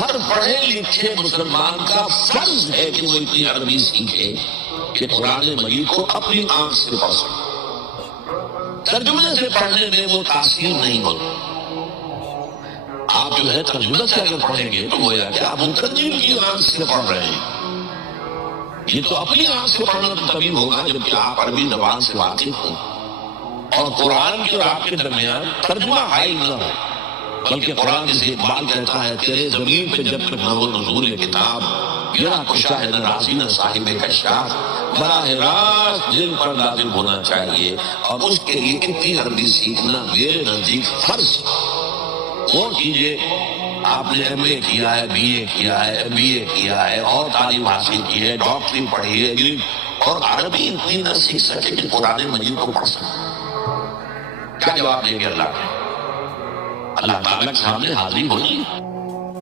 ہر پڑھے لکھے مسلمان کا فرض ہے کہ وہ اتنی عربی سیکھے کہ قرآن مجید کو اپنی آنکھ سے پڑھ سکے۔ ترجمے سے پڑھنے میں وہ تاثیر نہیں ہوتی۔ آپ جو ہے ترجمے سے اگر پڑھیں گے تو گویا کہ آپ مترجم کی آنکھ سے پڑھ رہے ہیں۔ یہ تو اپنی آنکھ سے پڑھنا تو تبھی ہوگا جبکہ آپ عربی زبان سے واقف ہوں اور قرآن کے اور آپ کے درمیان ترجمہ حائل نہ ہو، بلکہ قرآن جسے اقبال کہتا ہے تیرے زمین پہ جب تک نہ ہو نزول کتاب، گرا کشا ہے نہ راضی نہ صاحب کشاف، براہ راست دل پر نازل ہونا چاہیے، اور اس کے لیے اتنی عربی سیکھنا میرے نزدیک فرض۔ اور کیجئے آپ نے ایم اے کیا ہے، بی اے کیا ہے، بی اے کیا ہے، اور تعلیم حاصل کی ہے، ڈاکٹری پڑھی ہے، اور عربی اتنی نہ سیکھ سکے کہ قرآن مجید کو پڑھ سکے، کیا جواب دیں گے اللہ تعالیٰ کے سامنے حاضر ہوئی؟